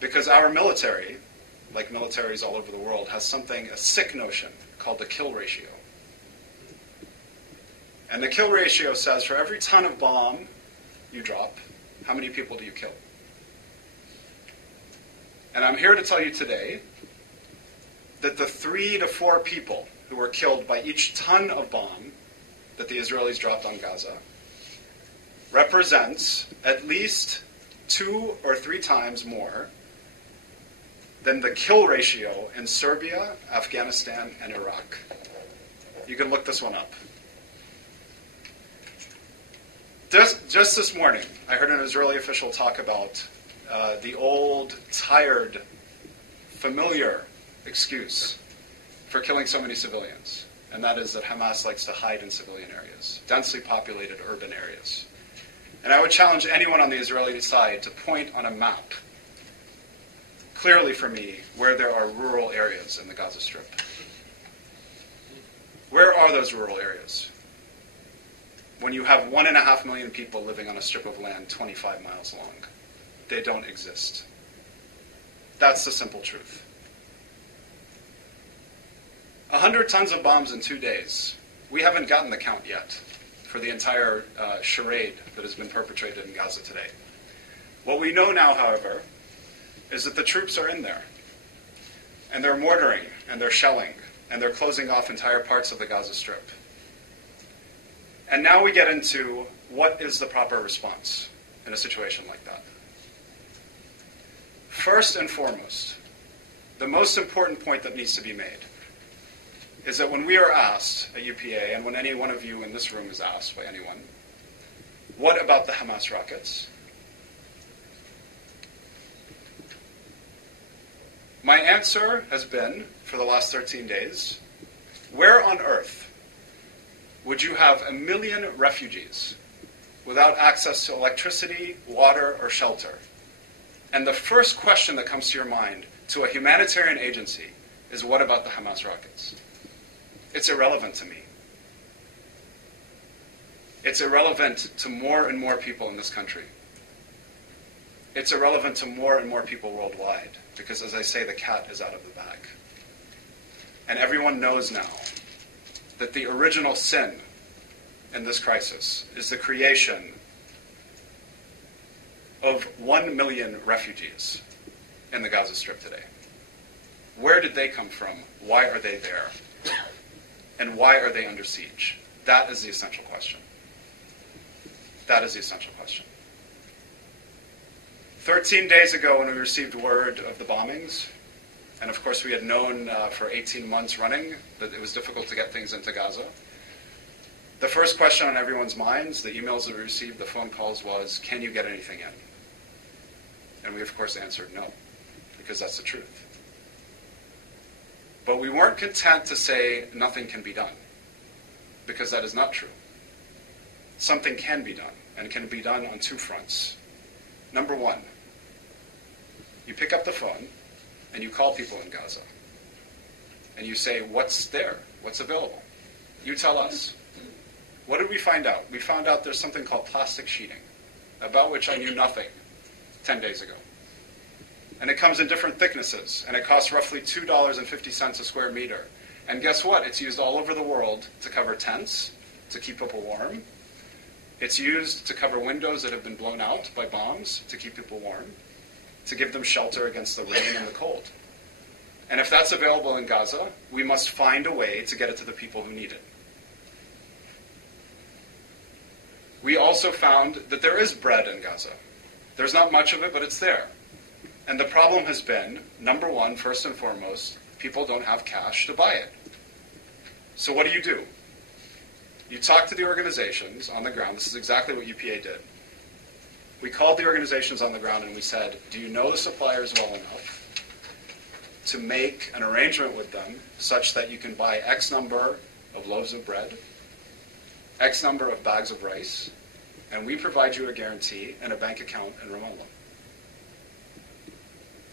Because our military, like militaries all over the world, has a sick notion called the kill ratio. And the kill ratio says for every ton of bomb you drop, how many people do you kill? And I'm here to tell you today that the 3 to 4 people who were killed by each ton of bomb that the Israelis dropped on Gaza represents at least 2 or 3 times more than the kill ratio in Serbia, Afghanistan, and Iraq. You can look this one up. Just this morning, I heard an Israeli official talk about the old, tired, familiar excuse for killing so many civilians, and that is that Hamas likes to hide in civilian areas, densely populated urban areas. And I would challenge anyone on the Israeli side to point on a map, clearly for me, where there are rural areas in the Gaza Strip. Where are those rural areas? When you have 1.5 million people living on a strip of land 25 miles long. They don't exist. That's the simple truth. 100 tons of bombs in 2 days. We haven't gotten the count yet for the entire charade that has been perpetrated in Gaza today. What we know now, however, is that the troops are in there. And they're mortaring, and they're shelling, and they're closing off entire parts of the Gaza Strip. And now we get into what is the proper response in a situation like that. First and foremost, the most important point that needs to be made is that when we are asked at UPA, and when any one of you in this room is asked by anyone, what about the Hamas rockets? My answer has been, for the last 13 days, where on earth would you have 1 million refugees without access to electricity, water, or shelter? And the first question that comes to your mind to a humanitarian agency is, what about the Hamas rockets? It's irrelevant to me. It's irrelevant to more and more people in this country. It's irrelevant to more and more people worldwide, because, as I say, the cat is out of the bag. And everyone knows now that the original sin in this crisis is the creation of 1 million refugees in the Gaza Strip today. Where did they come from? Why are they there? And why are they under siege? That is the essential question. That is the essential question. 13 days ago, when we received word of the bombings, and of course we had known for 18 months running that it was difficult to get things into Gaza, the first question on everyone's minds, the emails that we received, the phone calls, was, can you get anything in? And we of course answered no, because that's the truth. But we weren't content to say nothing can be done, because that is not true. Something can be done, and can be done on 2 fronts. Number 1, you pick up the phone and you call people in Gaza. And you say, what's there? What's available? You tell us. What did we find out? We found out there's something called plastic sheeting, about which I knew nothing 10 days ago. And it comes in different thicknesses, and it costs roughly $2.50 a square meter. And guess what? It's used all over the world to cover tents, to keep people warm. It's used to cover windows that have been blown out by bombs to keep people warm, to give them shelter against the rain and the cold. And if that's available in Gaza, we must find a way to get it to the people who need it. We also found that there is bread in Gaza. There's not much of it, but it's there. And the problem has been, number 1, first and foremost, people don't have cash to buy it. So what do? You talk to the organizations on the ground. This is exactly what UPA did. We called the organizations on the ground and we said, do you know the suppliers well enough to make an arrangement with them such that you can buy X number of loaves of bread, X number of bags of rice, and we provide you a guarantee and a bank account in Ramallah?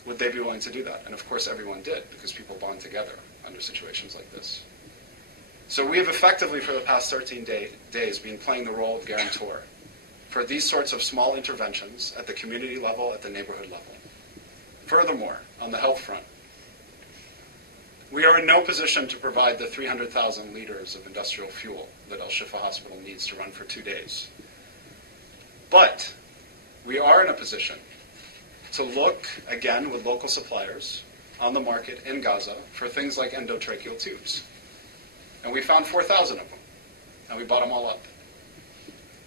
Would they be willing to do that? And of course everyone did, because people bond together under situations like this. So we have effectively, for the past 13 days, been playing the role of guarantor for these sorts of small interventions at the community level, at the neighborhood level. Furthermore, on the health front, we are in no position to provide the 300,000 liters of industrial fuel that Al-Shifa Hospital needs to run for 2 days. But we are in a position to look, again, with local suppliers on the market in Gaza for things like endotracheal tubes. And we found 4,000 of them, and we bought them all up.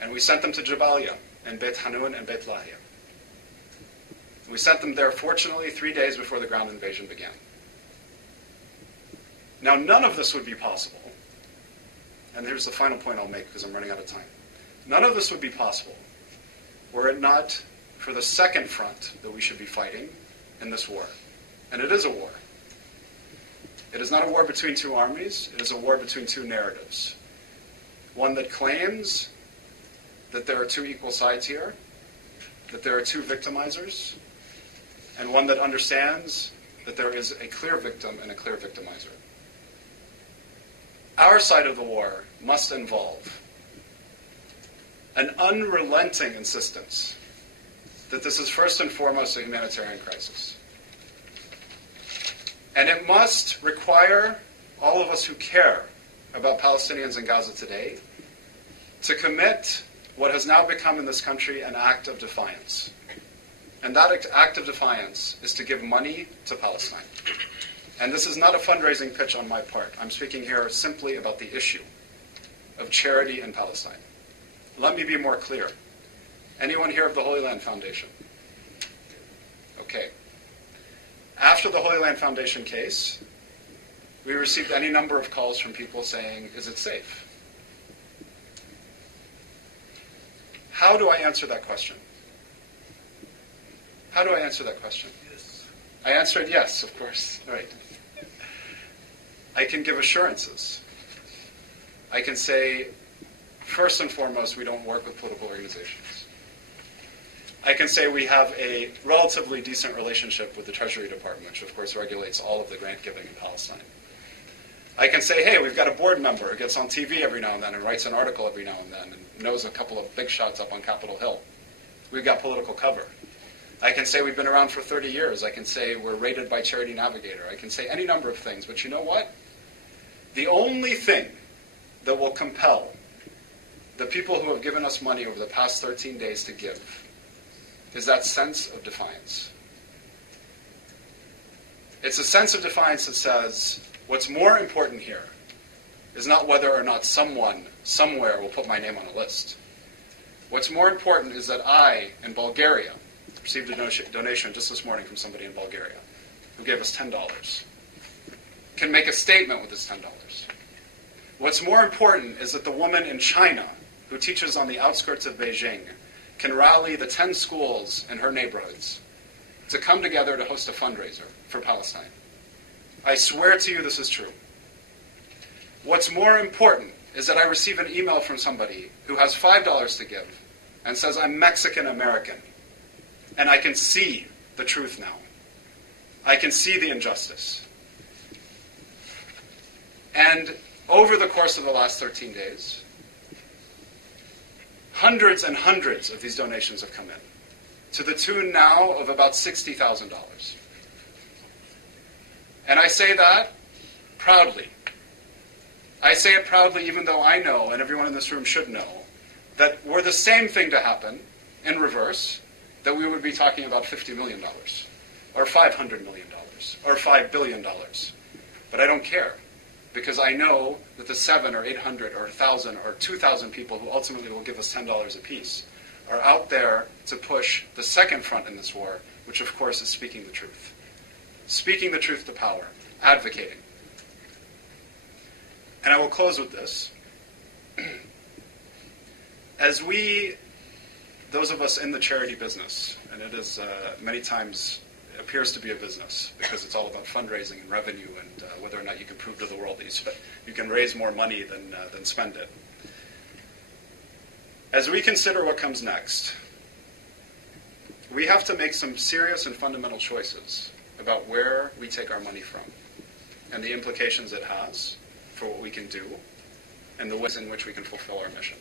And we sent them to Jabalia and Beit Hanun and Beit Lahia. We sent them there, fortunately, 3 days before the ground invasion began. Now, none of this would be possible, and here's the final point I'll make because I'm running out of time. None of this would be possible were it not for the second front that we should be fighting in this war. And it is a war. It is not a war between two armies. It is a war between two narratives. One that claims that there are two equal sides here, that there are two victimizers, and one that understands that there is a clear victim and a clear victimizer. Our side of the war must involve an unrelenting insistence that this is first and foremost a humanitarian crisis. And it must require all of us who care about Palestinians in Gaza today to commit what has now become in this country an act of defiance. And that act of defiance is to give money to Palestine. And this is not a fundraising pitch on my part. I'm speaking here simply about the issue of charity in Palestine. Let me be more clear. Anyone here of the Holy Land Foundation? Okay. After the Holy Land Foundation case, we received any number of calls from people saying, is it safe? How do I answer that question? How do I answer that question? Yes. I answered yes, of course. Right. I can give assurances. I can say, first and foremost, we don't work with political organizations. I can say we have a relatively decent relationship with the Treasury Department, which of course regulates all of the grant giving in Palestine. I can say, hey, we've got a board member who gets on TV every now and then and writes an article every now and then and knows a couple of big shots up on Capitol Hill. We've got political cover. I can say we've been around for 30 years. I can say we're rated by Charity Navigator. I can say any number of things. But you know what? The only thing that will compel the people who have given us money over the past 13 days to give is that sense of defiance. It's a sense of defiance that says, what's more important here is not whether or not someone, somewhere, will put my name on a list. What's more important is that I, in Bulgaria, received a donation just this morning from somebody in Bulgaria who gave us $10, can make a statement with this $10. What's more important is that the woman in China who teaches on the outskirts of Beijing can rally the 10 schools in her neighborhoods to come together to host a fundraiser for Palestine. I swear to you this is true. What's more important is that I receive an email from somebody who has $5 to give and says, I'm Mexican-American, and I can see the truth now. I can see the injustice. And over the course of the last 13 days, hundreds and hundreds of these donations have come in, to the tune now of about $60,000. And I say that proudly. I say it proudly even though I know, and everyone in this room should know, that were the same thing to happen in reverse, that we would be talking about $50 million, or $500 million, or $5 billion. But I don't care, because I know that the 7 or 800 or 1,000 or 2,000 people who ultimately will give us $10 apiece are out there to push the second front in this war, which of course is speaking the truth. Speaking the truth to power, advocating. And I will close with this. As we, those of us in the charity business, and it is many times appears to be a business because it's all about fundraising and revenue and whether or not you can prove to the world that you can raise more money than spend it. As we consider what comes next, we have to make some serious and fundamental choices about where we take our money from and the implications it has for what we can do and the ways in which we can fulfill our mission.